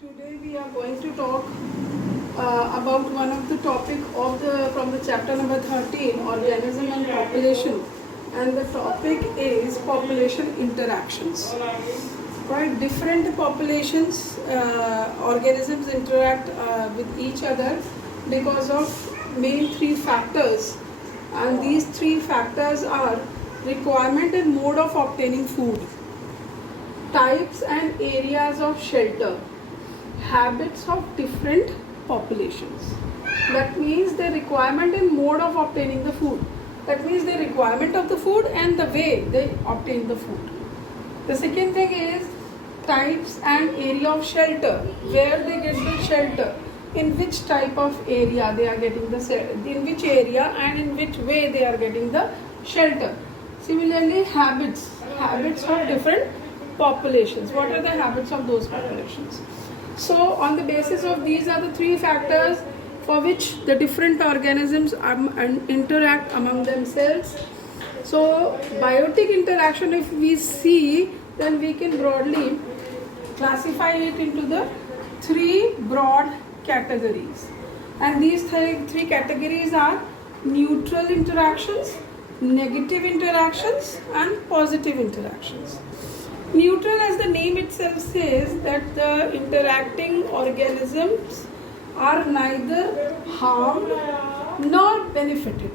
Today we are going to talk about one of the topic of the from the chapter number 13, organism and population, and the topic is population interactions. Right, different populations, organisms interact with each other because of main three factors, and these three factors are requirement and mode of obtaining food, types and areas of shelter, habits of different populations. That means the requirement and mode of obtaining the food. That means the requirement of the food and the way they obtain the food. The second thing is types and area of shelter, where they get the shelter, in which type of area they are getting the in which area and in which way they are getting the shelter. Similarly, habits of different populations. What are the habits of those populations? So on the basis of these are the three factors for which the different organisms interact among themselves. So biotic interaction, if we see, then we can broadly classify it into the three broad categories. And these three categories are neutral interactions, negative interactions and positive interactions. Neutral, as the name itself says, that the interacting organisms are neither harmed nor benefited.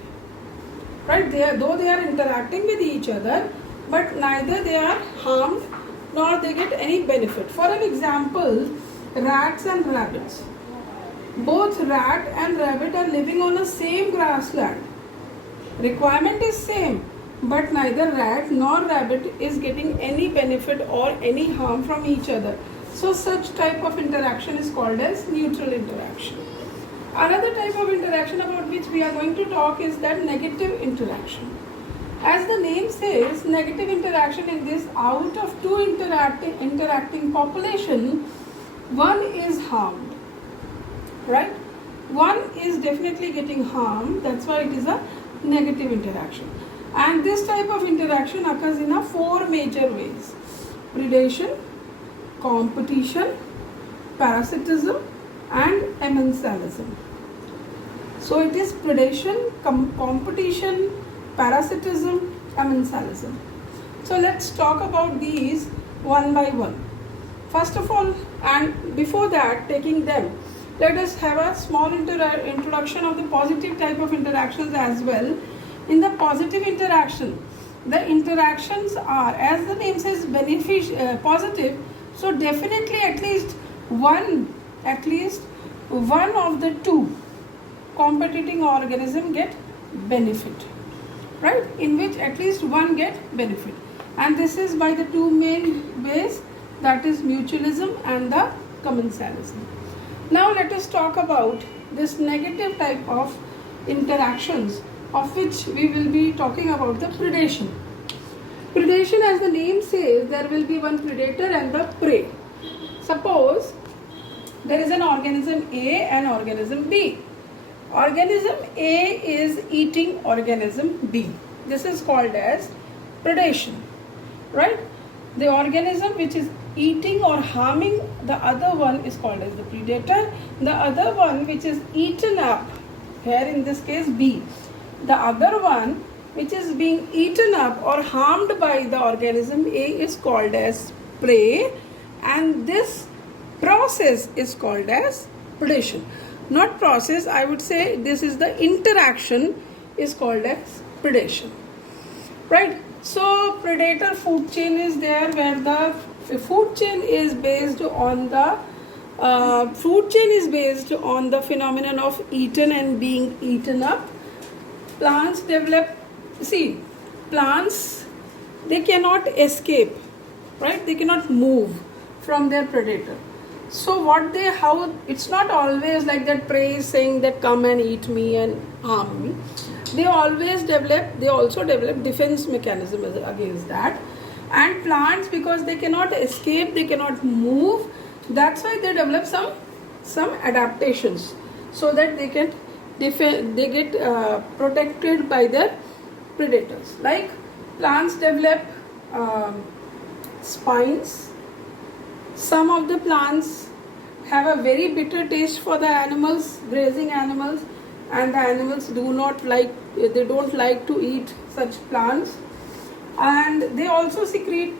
Right? Though they are interacting with each other, but neither they are harmed nor they get any benefit. For an example, rats and rabbits. Both rat and rabbit are living on the same grassland. Requirement is same, but neither rat nor rabbit is getting any benefit or any harm from each other. So such type of interaction is called as neutral interaction. Another type of interaction about which we are going to talk is that negative interaction. As the name says, negative interaction in this, out of two interacting population, one is harmed. Right? One is definitely getting harmed, that's why it is a negative interaction. And this type of interaction occurs in four major ways: predation, competition, parasitism and commensalism. So it is predation, competition, parasitism, commensalism. So let's talk about these one by one. First of all, and before that, taking them, let us have a small introduction of the positive type of interactions as well. In the positive interaction, the interactions are, as the name says, positive. So definitely at least one of the two competing organism get benefit, right? In which at least one get benefit, and this is by the two main ways, that is mutualism and the commensalism. Now let us talk about this negative type of interactions, of which we will be talking about the predation. Predation, as the name says, there will be one predator and the prey. Suppose there is an organism A and organism B. Organism A is eating organism B. This is called as predation, right? The organism which is eating or harming the other one is called as the predator. The other one which is eaten up, here in this case B, the other one which is being eaten up or harmed by the organism A is called as prey, and this process is called as predation. Not process, I would say this is the interaction is called as predation. Right? So predator food chain is there, where the food chain is based on the phenomenon of eaten and being eaten up. Plants develop, plants, they cannot escape, right? They cannot move from their predator. So it's not always like that prey is saying that come and eat me and harm me. They also develop defense mechanism against that. And plants, because they cannot escape, they cannot move, that's why they develop some adaptations, so that they get protected by their predators. Like plants develop spines, Some of the plants have a very bitter taste for the animals, grazing animals, and the animals they don't like to eat such plants. And they also secrete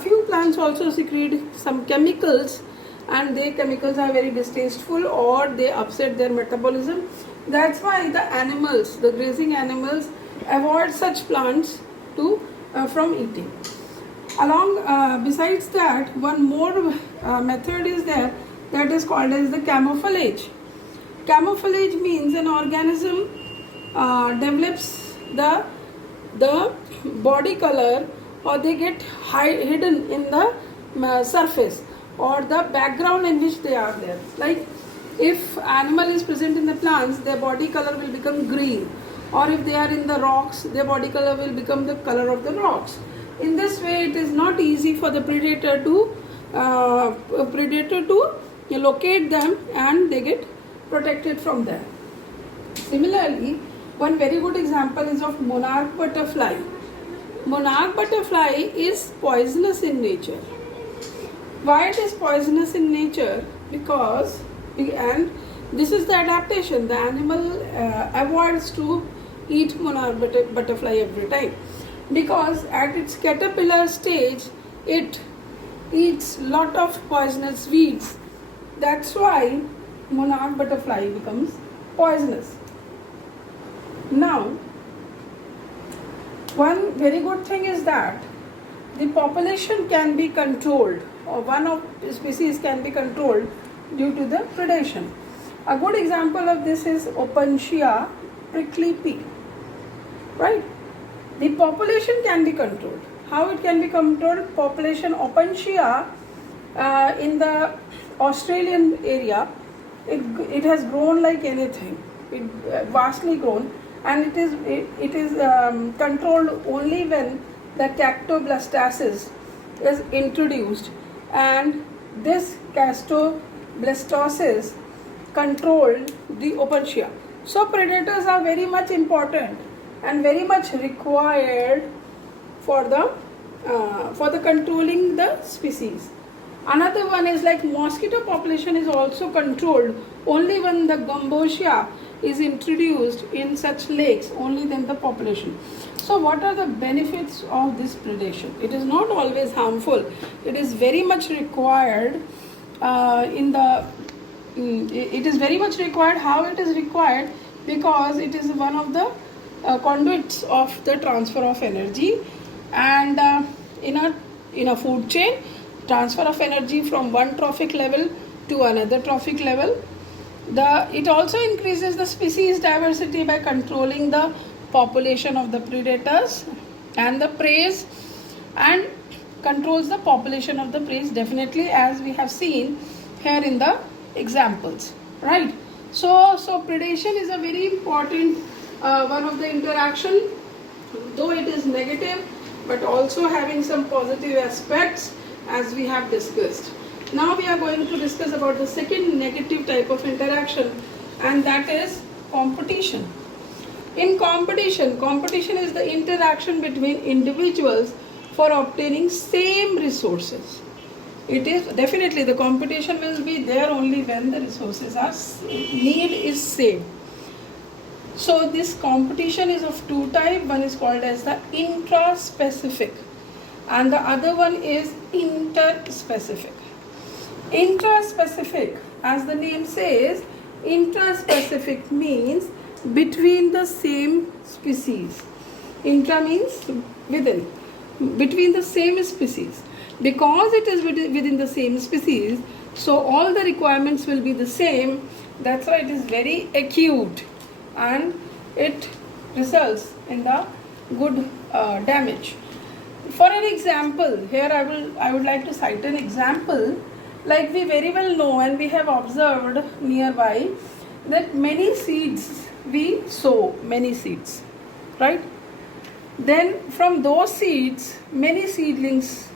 few plants also secrete some chemicals, and they chemicals are very distasteful or they upset their metabolism. That's why the grazing animals avoid such plants to from eating. Besides that, one more method is there, that is called as the camouflage. Camouflage means an organism develops the body color, or they get hidden in the surface or the background in which they are there. Like if animal is present in the plants, their body color will become green, or if they are in the rocks, their body color will become the color of the rocks. In this way, it is not easy for the predator to locate them, and they get protected from there. Similarly, one very good example is of monarch butterfly. Monarch butterfly is poisonous in nature. Why it is poisonous in nature? Because, and this is the adaptation, the animal avoids to eat monarch butterfly every time, because at its caterpillar stage it eats lot of poisonous weeds. That's why monarch butterfly becomes poisonous. Now, one very good thing is that the population can be controlled, or one of the species can be controlled due to the predation. A good example of this is Opuntia prickly pear. Right? The population can be controlled. How it can be controlled? Population Opuntia in the Australian area, it has grown like anything. It vastly grown, and it is controlled only when the cactoblastosis is introduced, and this cactoblastosis controlled the Opuntia. So predators are very much important and very much required for the controlling the species. Another one is like mosquito population is also controlled only when the Gombosia is introduced in such lakes, only then the population. So what are the benefits of this predation? It is not always harmful. It is very much required it is very much required. How it is required? Because it is one of the conduits of the transfer of energy, and in a food chain, transfer of energy from one trophic level to another trophic level. It also increases the species diversity by controlling the population of the predators and the prey, and controls the population of the prey, definitely, as we have seen here in the examples, right? So predation is a very important one of the interaction, though it is negative, but also having some positive aspects, as we have discussed. Now we are going to discuss about the second negative type of interaction, and that is competition. In competition is the interaction between individuals for obtaining same resources. It is definitely, the competition will be there only when the resources need is same. So this competition is of two types. One is called as the intraspecific, and the other one is interspecific. Intraspecific, as the name says, intraspecific means between the same species. Intra means within, between the same species. Because it is within the same species, so all the requirements will be the same. That's why it is very acute, and it results in the good damage. For an example, here I would like to cite an example. Like we very well know, and we have observed nearby, that many seeds, we sow many seeds, right? Then from those seeds, many seedlings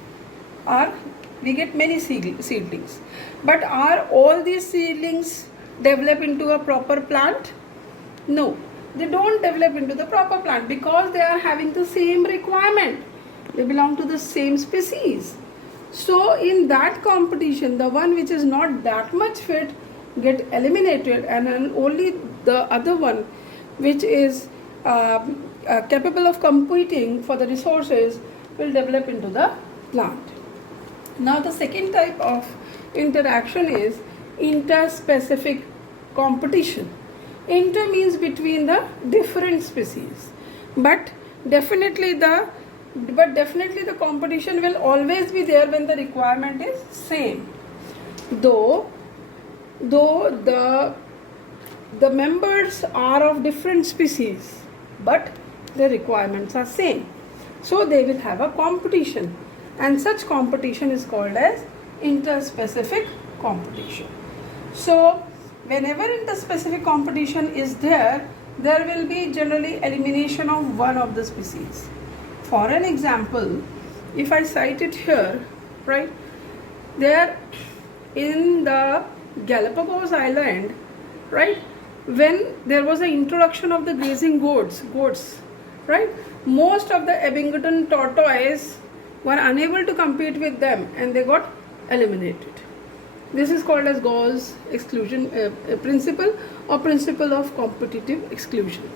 we get many seedlings. But are all these seedlings develop into a proper plant? No, they don't develop into the proper plant, because they are having the same requirement. They belong to the same species. So in that competition, the one which is not that much fit get eliminated, and then only the other one which is capable of competing for the resources will develop into the plant. Now the second type of interaction is interspecific competition. Inter means between the different species, but definitely the competition will always be there when the requirement is same. Though the members are of different species, but the requirements are same. So they will have a competition, and such competition is called as interspecific competition. So whenever interspecific competition is there will be generally elimination of one of the species. For an example, if I cite it here, right, there in the Galapagos Island, right, when there was an introduction of the grazing goats, right, most of the Abingdon tortoise were unable to compete with them and they got eliminated. This is called as Gauss exclusion principle, or principle of competitive exclusion.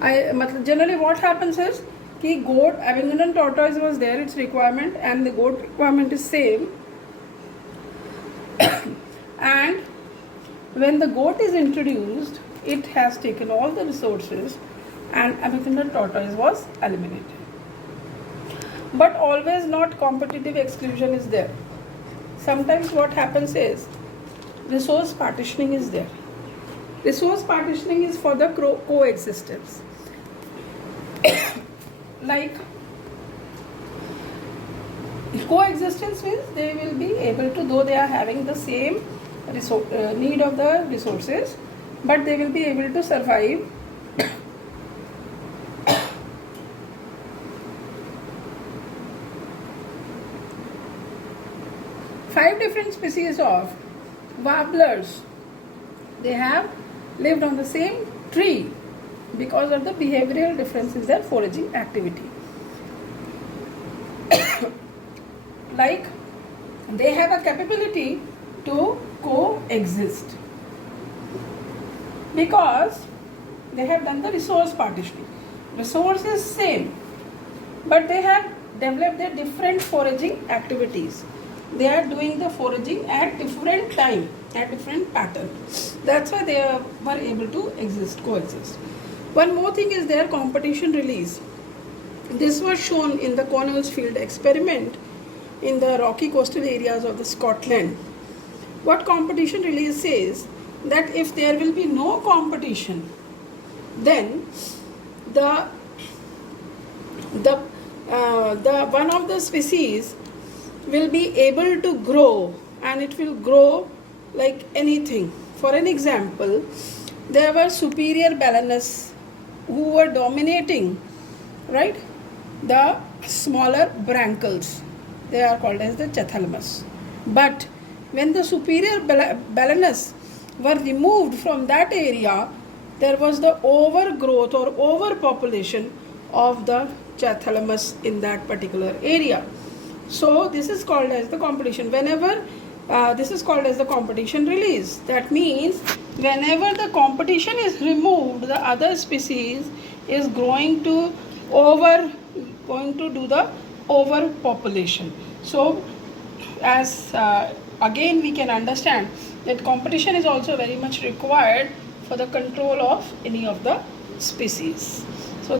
Generally what happens is कि goat, Abingdon tortoise was there, its requirement, and the goat requirement is same. And when the goat is introduced, it has taken all the resources, and Abingdon tortoise was eliminated. But always not competitive exclusion is there. Sometimes what happens is resource partitioning is there. Resource partitioning is for the coexistence. Like coexistence means they will be able to, though they are having the same need of the resources, but they will be able to survive five different species of warblers. They have lived on the same tree because of the behavioral difference in their foraging activity. Like they have a capability to coexist because they have done the resource partitioning. Resource is same, but they have developed their different foraging activities. They are doing the foraging at different time, at different pattern. That's why they were able to coexist. One more thing is their competition release. This was shown in the Connell's field experiment in the rocky coastal areas of the Scotland. What competition release says that if there will be no competition, then the one of the species will be able to grow, and it will grow like anything. For an example, there were superior balanus who were dominating, right, the smaller brancals. They are called as the Chathalamus. But when the superior balanus were removed from that area, there was the overgrowth or overpopulation of the Chathalamus in that particular area. So this is called as the competition. Whenever this is called as the competition release. That means whenever the competition is removed, the other species is going to do the overpopulation. So as again we can understand that competition is also very much required for the control of any of the species.